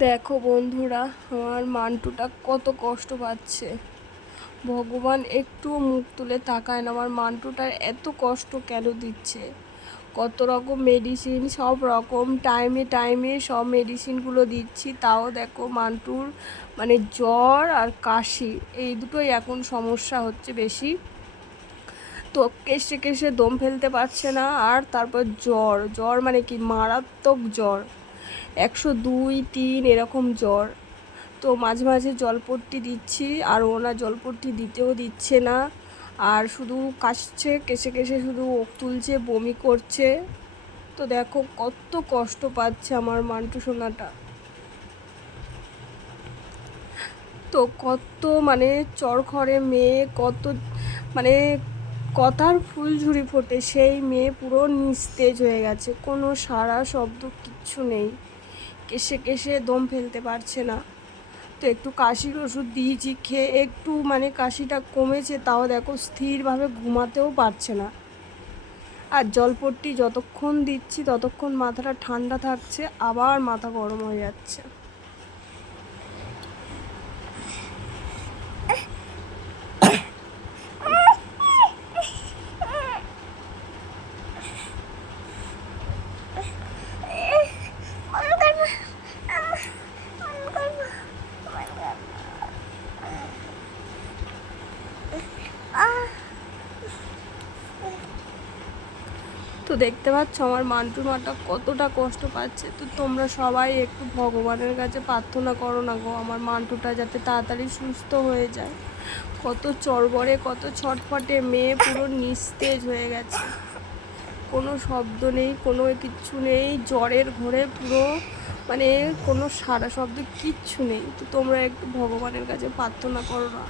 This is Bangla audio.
দেখো বন্ধুরা, আমার মান্টুটা কত কষ্ট পাচ্ছে। ভগবান একটুও মুখ তুলে তাকায় না, আমার মান্টুটার এত কষ্ট কেন দিচ্ছে? কত রকম মেডিসিন সব রকম টাইমে টাইমে সব মেডিসিনগুলো দিচ্ছি, তাও দেখো মান্টুর মানে জ্বর আর কাশি, এই দুটোই এখন সমস্যা হচ্ছে বেশি। তো কেসে কেসে দম ফেলতে পারছে না, আর তারপর জ্বর জ্বর মানে কি? মারাত্মক জ্বর। একশো দুই, তিন এরকম জ্বর। তো মাঝে মাঝে জলপট্টি দিচ্ছি, আর ওনা জলপট্টি দিতেও দিচ্ছে না। আর শুধু কাশছে কেসে কেসে শুধু ওক তুলছে, বমি করছে। তো দেখো কত কষ্ট পাচ্ছে আমার মান্টু সোনাটা। তো কত মানে চরখরে মেয়ে, কত মানে কথার ফুল ঝুড়ি ফোটে, সেই মেয়ে পুরো নিস্তেজ হয়ে গেছে। কোনো সারা শব্দ কিচ্ছু নেই। কেসে কেসে দম ফেলতে পারছে না। তো একটু কাশির ওষুধ দিয়েছি, খেয়ে একটু মানে কাশিটা কমেছে, তাও দেখো স্থিরভাবে ঘুমাতেও পারছে না। আর জলপট্টি যতক্ষণ দিচ্ছি, ততক্ষণ মাথাটা ঠান্ডা থাকছে, আবার মাথা গরম হয়ে যাচ্ছে। তো দেখতে পাচ্ছ আমার মান্টু মাটা কতটা কষ্ট পাচ্ছে। তো তোমরা সবাই একটু ভগবানের কাছে প্রার্থনা করো না গো, আমার মান্টুটা যাতে তাড়াতাড়ি সুস্থ হয়ে যায়। কত চড়বড়ে, কত ছটফটে, মেয়ে পুরো নিস্তেজ হয়ে গেছে। কোনো শব্দ নেই, কোনো কিচ্ছু নেই, জ্বরের ঘরে পুরো মানে কোনো সারা শব্দ, কিচ্ছু নেই। তো তোমরা একটু ভগবানের কাছে প্রার্থনা করো না।